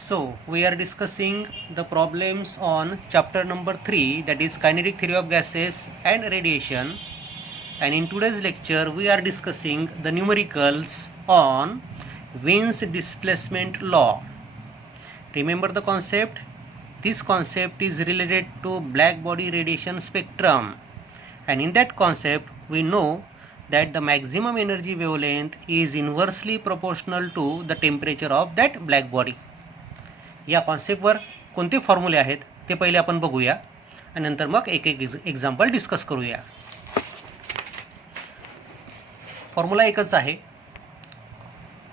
So, we are discussing the problems on chapter number 3, that is kinetic theory of gases and radiation. And in today's lecture, we are discussing the numericals on Wien's displacement law. Remember the concept? This concept is related to black body radiation spectrum. And in that concept, we know that the maximum energy wavelength is inversely proportional to the temperature of that black body. या कॉन्सेप्टवर कोणते फॉर्म्युले आहेत ते पहिले आपण बघूया आणि नंतर मग एक एक एक्झाम्पल डिस्कस करूया. फॉर्म्युला एकच आहे.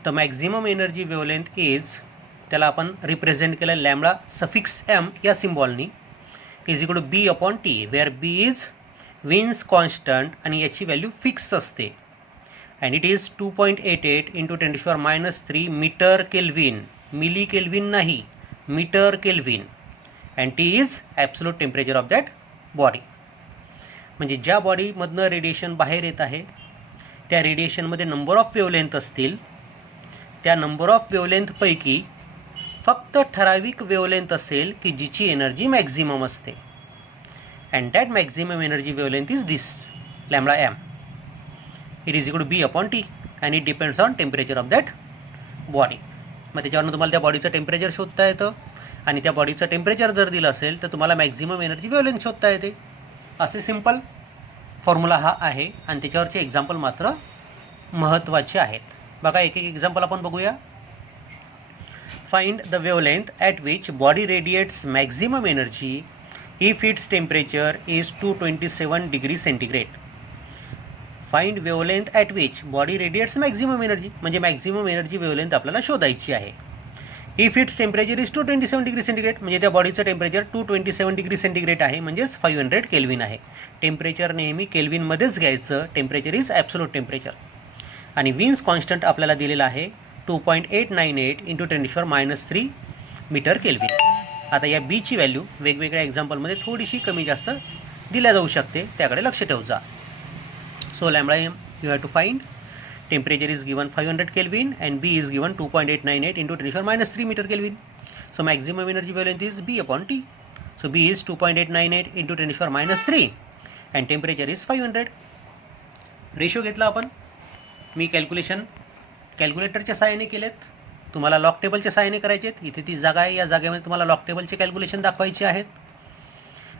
The maximum energy wavelength is, त्याला आपण रिप्रेझेंट केलं लॅम्बडा सफिक्स एम या सिम्बॉलनी, is equal to B upon T, where B is Wien's constant आणि याची व्हॅल्यू फिक्स असते. And it is 2.88 into 10⁻³ metre kelvin, milli kelvin नाही, metre kelvin. And T is absolute temperature of that body. म्हणजे ज्या बॉडीमधनं radiation बाहेर येत आहे त्या रेडिएशनमध्ये नंबर ऑफ वेवलेंथ असतील, त्या नंबर ऑफ वेवलेंथपैकी फक्त ठराविक वेवलेंथ असेल की जिची एनर्जी मॅक्झिमम असते. And that maximum energy wavelength is this lambda M. It is equal to B upon T and it depends on temperature of that body. मग त्याच्यावरून तुम्हाला त्या बॉडीचं टेम्परेचर शोधता येतं आणि त्या बॉडीचं टेम्परेचर जर दिलं असेल तर तुम्हाला मॅक्झिमम एनर्जी वेवलेंथ शोधता येते. असे सिम्पल फॉर्म्युला हा आहे आणि त्याच्यावरचे एक्झाम्पल मात्र महत्त्वाचे आहेत. बघा एक एक एक्झाम्पल आपण बघूया. Find the wavelength at which body radiates maximum energy if its temperature is 227 degree centigrade. Find wavelength at which body radiates maximum energy, म्हणजे मॅक्झिमम एनर्जी वेवलेंथ आपल्याला शोधायची आहे. If its temperature is 227 degree centigrade, म्हणजे त्या बॉडीचं temperature 227 degree centigrade आहे, म्हणजेच 500 kelvin आहे. टेम्परेचर नेहमी केल्विनमध्येच घ्यायचं, टेम्परेचर इज ॲब्सोल्यूट टेम्परेचर. आणि विन्स कॉन्स्टंट आपल्याला दिलेला आहे 2.898 इंटू 10⁻³ मीटर केल्विन. आता या बीची व्हॅल्यू वेगवेगळ्या एक्झाम्पलमध्ये थोडीशी कमी जास्त दिल्या जाऊ शकते, त्याकडे लक्ष ठेवू जा. So lambda m you have to find. Temperature is given 500 Kelvin and B is given 2.898 into 10⁻³ meter Kelvin. So maximum energy wavelength is B upon T. So B is 2.898 into 10⁻³ and temperature is 500. Ratio घेतला आपण. मी कॅल्क्युलेटरच्या सहाय्याने केलेत, तुम्हाला log टेबलच्या सहाय्याने करायचे आहेत. इथे ती जागा आहे, या जागेमध्ये तुम्हाला लॉग टेबलचे कॅल्क्युलेशन दाखवायचे आहेत.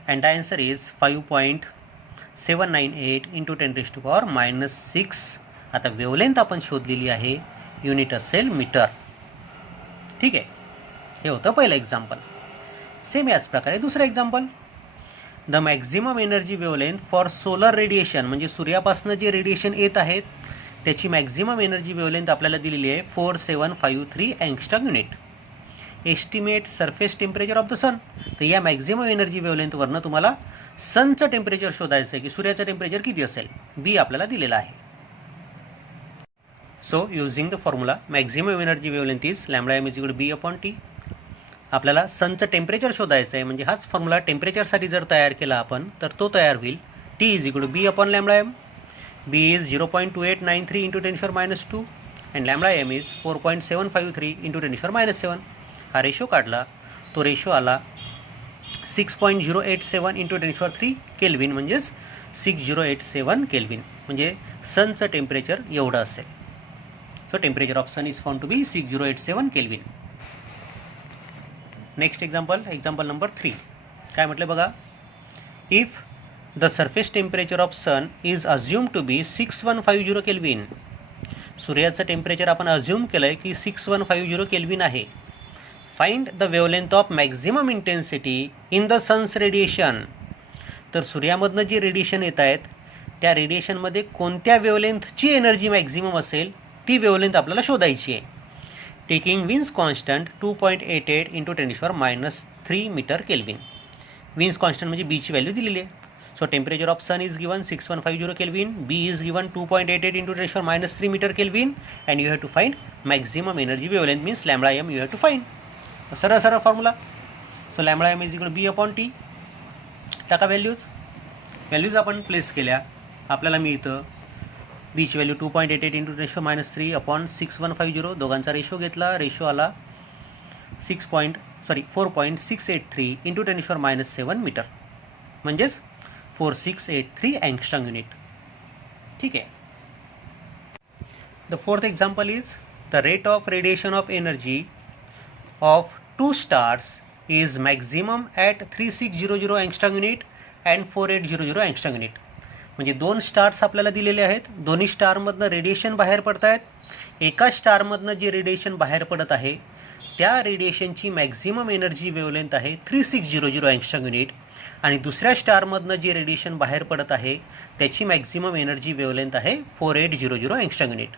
And the answer is 5.798 into 10⁻⁻⁶. आता वेवलेंथ आपण शोधलेली आहे, युनिट असेल मीटर. ठीक आहे, हे होतं पहिलं एक्झाम्पल. सेम याच प्रकारे दुसरं example. The maximum energy wavelength for solar radiation, म्हणजे सूर्यापासून जे रेडिएशन येत आहेत त्याची मॅक्झिमम एनर्जी वेवलेंथ आपल्याला दिलेली आहे 4753 angstrom unit. Estimate surface temperature of the sun. तर या मॅक्झिमम एनर्जी वेवलेंथवरनं तुम्हाला सनचं टेम्परेचर शोधायचं आहे की सूर्याचं टेम्परेचर किती असेल. बी आपल्याला दिलेला आहे. So using the formula maximum energy wavelength is lambda M is equal to B upon T. आपल्याला सनचं टेम्परेचर शोधायचं आहे, म्हणजे हाच फॉर्म्युला टेम्परेचरसाठी जर तयार केला आपण तर तो तयार होईल. T is equal to B upon lambda M. B is 0.2893 into 10⁻² and lambda M is 4.753 into 10⁻⁷. हा रेशो काढला, तो रेशो आला 6.087 इंटू 10⁻³ केल्विन, म्हणजेच 6087 केल्विन. म्हणजे सनचं टेम्परेचर एवढं असेल. So temperature of sun is found to be 6087 kelvin. Next example number 3. काय म्हटलं बघा. If the surface temperature of sun is assume to be 6150 kelvin. सूर्याचं टेम्परेचर आपण अज्युम केलं आहे की 6150 केल्विन आहे. Find the wavelength of maximum intensity in the sun's radiation. तर सूर्यामधनं जे रेडिएशन येत आहेत त्या रेडिएशनमध्ये कोणत्या वेवलेंथची एनर्जी मॅक्झिमम असेल ती वेवलेंथ आपल्याला शोधायची आहे. Taking Wien's constant 2.88 into 10⁻³ metre kelvin. Wien's constant म्हणजे बीची व्हॅल्यू दिलेली आहे. So temperature of sun is given 6150 kelvin, B is given 2.88 into 10⁻³ metre kelvin and you have to find maximum energy wavelength means lambda M you have to find. सरळ formula. So lambda M is equal B upon T. टाका values आपण place केल्या, आपल्याला मिळतं बीची value 2.88 into 10⁻³ upon 6150. दोघांचा ratio घेतला, ratio आला 4.683 इंटू 10⁻⁷ मीटर, म्हणजेच 4683 अँगस्ट्रॉम युनिट. ठीक आहे. The fourth example is the rate of radiation of energy of 2 stars is maximum at 3600 angstrom unit and 4800 angstrom unit. म्हणजे 2 स्टार्स आपल्याला दिलेले आहेत. दोन्ही स्टारमधनं रेडिएशन बाहेर पडत आहेत. एका स्टारमधनं जे रेडिएशन बाहेर पडत आहे त्या रेडिएशनची मॅक्झिमम एनर्जी वेवलेंथ आहे 3600 अँगस्ट्रॉम युनिट, आणि दुसऱ्या स्टारमधनं जे रेडिएशन बाहेर पडत आहे त्याची मॅक्झिमम एनर्जी वेवलेंथ आहे 4800 angstrom unit.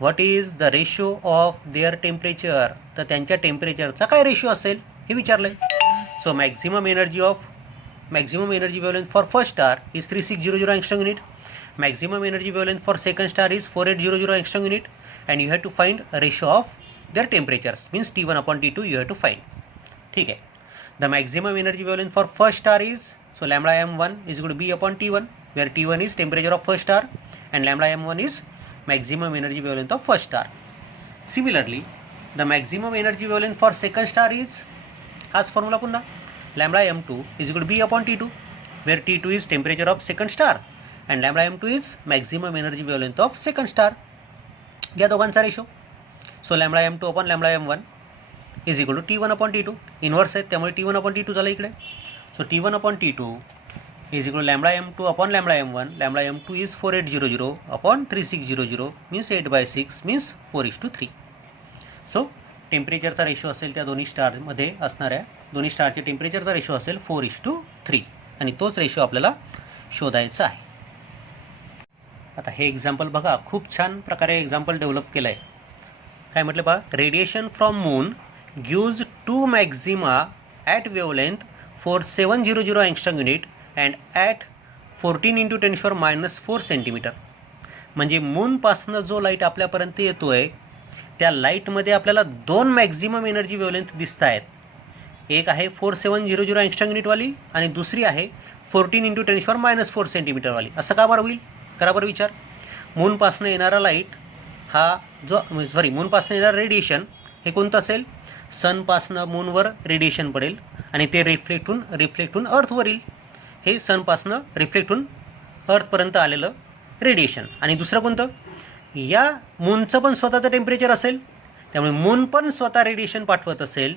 What is the ratio of their temperature. तर त्यांच्या टेम्परेचरचा काय रेशो असेल हे विचारलं आहे. So maximum energy wavelength for first star is 3600 angstrom unit. Maximum energy wavelength for second star is 4800 angstrom unit, and you have to find ratio of their temperatures means T1/T2 you have to find. ठीक आहे. The maximum energy wavelength for first star is, so λm1 is going to be upon T1, where T1 is temperature of first star and λm1 is maximum energy wavelength of first star. Similarly, the maximum energy wavelength for second star is, हाच formula पुन्हा, λm2 is going to be upon T2, where T2 is temperature of second star and λm2 is maximum energy wavelength of second star. या दोघांचा ratio, so λm2 upon λm1 is equal to T1/T2. Inverse आहेत त्यामुळे T1/T2 झालं इकडे. So T1/T2 is equal to λm2 upon λm1. λm2 is 4800 upon 3600 means 8/6 means 4:3. So टेम्परेचरचा ratio असेल त्या दोन्ही स्टारमध्ये असणाऱ्या दोन्ही स्टारचे टेम्परेचरचा रेशो असेल 4:3, आणि तोच रेशो आपल्याला शोधायचा आहे. आता हे एक्झाम्पल बघा, खूप छान प्रकारे एक्झाम्पल डेव्हलप केलं आहे. काय म्हटलं बघा, radiation from moon gives 2 maxima at wavelength for 700 angstrom unit and at 14 × 10⁻⁴ centimetre. म्हणजे मूनपासनं जो लाईट आपल्यापर्यंत येतो आहे त्या लाईटमध्ये आपल्याला 2 मॅक्झिमम एनर्जी वेवलेंथ दिसत आहेत. एक आहे 4700 अँगस्ट्रॉम युनिटवाली आणि दुसरी आहे 14 × 10⁻⁴ सेंटीमीटरवाली. असं का बरं होईल, करा बरं विचार. मूनपासनं येणारा लाईट हा मूनपासनं येणारं रेडिएशन हे कोणतं असेल, सनपासनं मूनवर रेडिएशन पडेल आणि ते रिफ्लेक्ट होऊन अर्थवर येईल. हे सनपासनं रिफ्लेक्ट होऊन अर्थपर्यंत आलेलं रेडिएशन. आणि दुसरं कोणतं, या मूनचं पण स्वतःचं टेम्परेचर असेल, त्यामुळे मून पण स्वतः रेडिएशन पाठवत असेल,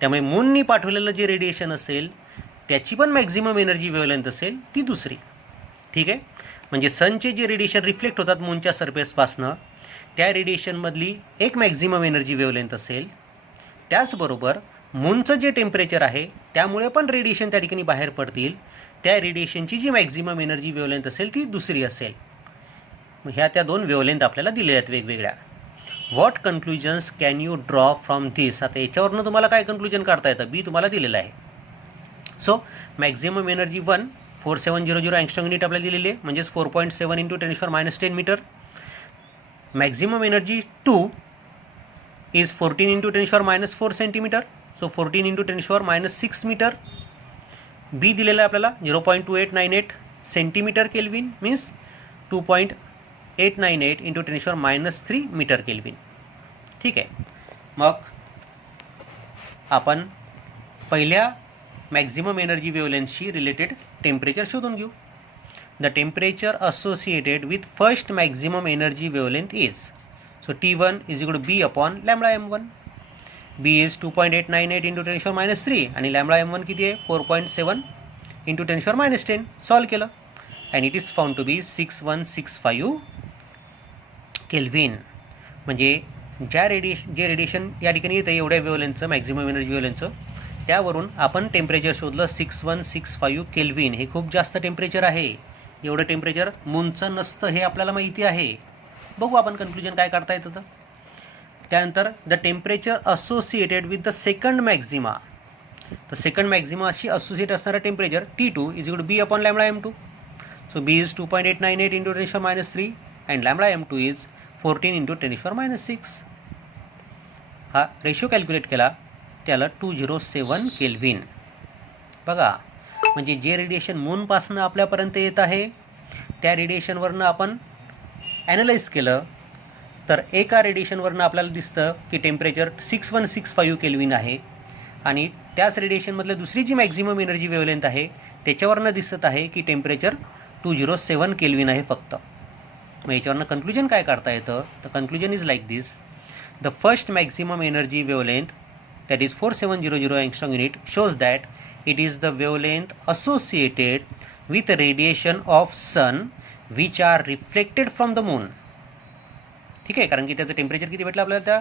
त्यामुळे मूननी पाठवलेलं जे रेडिएशन असेल त्याची पण मॅक्झिमम एनर्जी वेवलेंथ असेल ती दुसरी. ठीक आहे. म्हणजे सनचे जे रेडिएशन रिफ्लेक्ट होतात मूनच्या सरफेसपासनं त्या रेडिएशनमधली एक मॅक्झिमम एनर्जी वेवलेंथ असेल. त्याचबरोबर मूनचं जे टेम्परेचर आहे त्यामुळे पण रेडिएशन त्या ठिकाणी बाहेर पडतील, त्या रेडिएशनची जी मॅक्झिमम एनर्जी वेवलेंथ असेल ती दुसरी असेल. ह्या त्या 2 वेवलेंथ आपल्याला दिलेल्या आहेत वेगवेगळ्या. What conclusions can you draw from this. आता याच्यावरनं तुम्हाला काय कन्क्लुजन काढता येतं, बी तुम्हाला दिलेलं आहे. So maximum energy 4700 angstrom unit आपल्याला दिलेली आहे, म्हणजेच 4.7 × 10⁻⁻10 metre. Maximum energy 2 is 14 × 10⁻⁴ centimetre, so 14 × 10⁻⁶ metre. B दिलेलं आहे आपल्याला 0.2898 centimetre kelvin means 2.898 × 10⁻³ metre kelvin. ठीक आहे. मग आपण पहिल्या मॅक्झिमम एनर्जी वेवलेंथशी रिलेटेड टेम्परेचर शोधून घेऊ. The temperature associated with first maximum energy wavelength is, so T1 is equal to B upon λm1. B is 2.898 × 10⁻³ आणि λm1 किती आहे 4.7 × 10⁻10. सॉल्व केलं and it is found to be 6165 kelvin. म्हणजे जे radiation या ठिकाणी येतं एवढ्या वेवलेंथचं मॅक्झिमम एनर्जी वेवलेंथचं, त्यावरून आपण टेम्परेचर शोधलं 6165 केल्विन. हे खूप जास्त टेम्परेचर आहे. एवढं टेम्परेचर मूनचं नसतं हे आपल्याला माहिती आहे. बघू आपण कन्क्लुजन काय करता येतं. त्यानंतर the temperature associated with the second Maxima. तर सेकंड मॅक्झिमा अशी असोसिएट असणारं temperature T2 is equal to B upon λm2. So B is 2.898 × 10⁻³ and λm2 is 14 × 10⁻⁶. हा रेशो कॅल्क्युलेट केला त्याला 207 केल्विन. बघा, म्हणजे जे रेडिएशन मूनपासनं आपल्यापर्यंत येत आहे त्या रेडिएशनवरनं आपण ॲनलाइज केलं तर एका रेडिएशनवरनं आपल्याला दिसतं की टेम्परेचर 6165 केल्विन आहे आणि त्याच रेडिएशनमधलं दुसरी जी मॅक्झिमम एनर्जी वेवलेंथ आहे त्याच्यावरनं दिसत आहे की टेम्परेचर 207 केल्विन आहे फक्त. मग याच्यावरनं कन्क्लुजन काय काढता येतं? तर conclusion is like this. The first maximum energy wavelength that is 4700 angstrom unit shows that it is the wavelength associated with radiation of sun which are reflected from the moon. ठीक आहे, कारण की त्याचं temperature किती भेटलं आपल्याला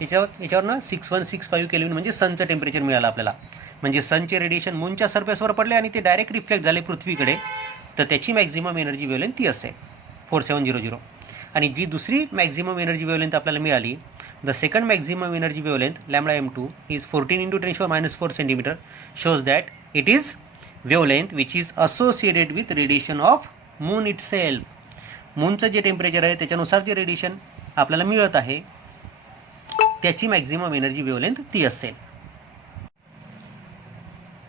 याच्यावरनं 6165 kelvin म्हणजे सनचं temperature मिळालं आपल्याला. म्हणजे सनचे रेडिएशन मूनच्या सरफेसवर पडले आणि ते डायरेक्ट रिफ्लेक्ट झाले पृथ्वीकडे, तर त्याची मॅक्झिमम एनर्जी वेवलेंथ ती असेल 4700. आणि जी दुसरी मॅक्झिमम एनर्जी वेवलेंथ आपल्याला मिळाली, the second maximum energy wavelength lambda m2 is 14 into 10 - 4 centimeter, shows that it is wavelength which is associated with radiation of moon itself. मूनचं जे टेम्परेचर आहे त्याच्यानुसार जे रेडिएशन आपल्याला मिळत आहे त्याची मॅक्झिमम एनर्जी वेवलेंथ ती असेल.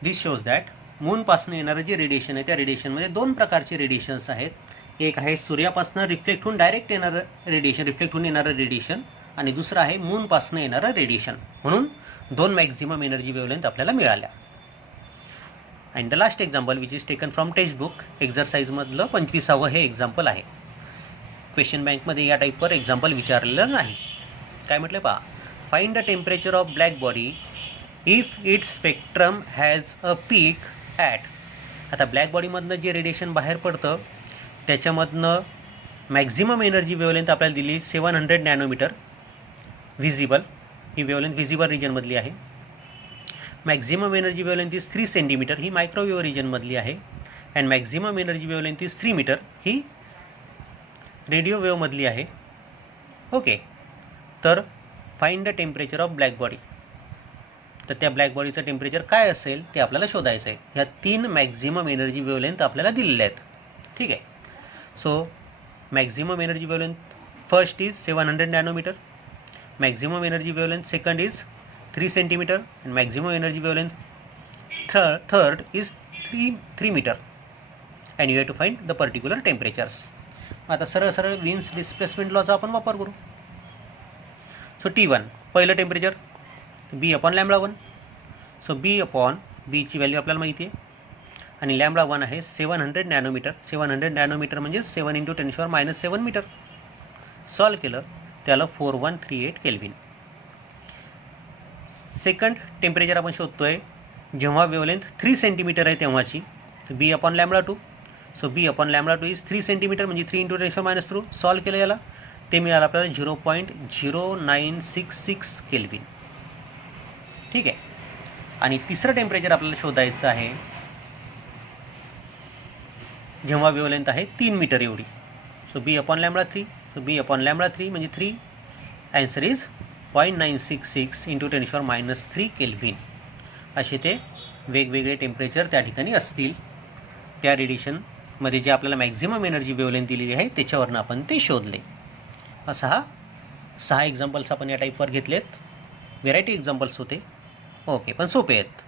दिस शोज दॅट मूनपासून येणारं जे रेडिएशन आहे त्या रेडिएशनमध्ये दोन प्रकारचे रेडिएशन्स आहेत. एक आहे सूर्यापासून रिफ्लेक्ट होऊन डायरेक्ट येणारं रेडिएशन, रिफ्लेक्ट होऊन येणारं रेडिएशन, आणि दुसरं आहे मूनपासून येणारं रेडिएशन. म्हणून दोन मॅक्झिमम एनर्जी वेवलेंथ आपल्याला मिळाल्या. And the last example which is taken from text book एक्झरसाइजमधलं 25वं हे एक्झाम्पल आहे. क्वेश्चन बँकमध्ये या टाईपवर एक्झाम्पल विचारलेलं नाही. काय म्हटलं पहा, find the temperature of black body if it's spectrum has a peak at. आता ब्लॅक बॉडीमधनं जे रेडिएशन बाहेर पडतं त्याच्यामधनं मॅक्झिमम एनर्जी वेवलेंथ आपल्याला दिली 700 नॅनोमीटर व्हिजिबल. ही वेवलेंथ व्हिजिबल रिजनमधली आहे. Maximum energy wavelength is 3 centimetre, ही मायक्रोवेव्ह रिजनमधली आहे. And maximum energy wavelength is 3 metre, ही रेडिओ वेव्हमधली आहे. ओके, तर find the temperature of black body. तर त्या ब्लॅक बॉडीचं टेम्परेचर काय असेल ते आपल्याला शोधायचं आहे. ह्या 3 मॅक्झिमम एनर्जी वेवलेंथ आपल्याला दिलेल्या आहेत. ठीक आहे, so maximum energy wavelength first is 700 nanometre, maximum energy wavelength second is 3 centimeter, and maximum energy wavelength third is 3 meter, and you have to find the particular temperatures. आता सरळ सरळ wins displacement लॉचा आपण वापर करू. सो T1 पहिलं temperature B upon lambda 1. So B upon बीची value आपल्याला माहिती आहे आणि लॅम्बडा 1 आहे 700 नॅनोमीटर. 700 नॅनोमीटर म्हणजे 7 × 10⁻⁷ मीटर. सॉल्व केलं त्याला 4138 केल्विन. सेकंड टेम्परेचर आपण शोधतोय जेव्हा वेवलेंथ 3 सेंटीमीटर आहे तेव्हाची. B upon lambda 2. So B upon lambda 2 is 3 centimetre म्हणजे 3 × 10⁻⁻. सॉल्व केलं याला ते मिळालं आपल्याला 0.0966 केल्विन. ठीक आहे, आणि तिसरं टेम्परेचर आपल्याला शोधायचं आहे जेव्हा वेवलेंथ आहे 3 मीटर एवढी. So B upon lambda 3. So B upon lambda 3 म्हणजे 3. Answer is 0.966 × 10⁻³ kelvin. असे ते वेगवेगळे टेम्परेचर त्या ठिकाणी असतील. त्या रेडिएशनमध्ये जे आपल्याला मॅक्झिमम एनर्जी वेवलेंथ दिलेली आहे त्याच्यावरनं आपण ते शोधले. असा हा 6 एक्झाम्पल्स आपण या टाईपवर घेतलेत. व्हेरायटी एक्झाम्पल्स होते. ओके, पण सोपे आहेत.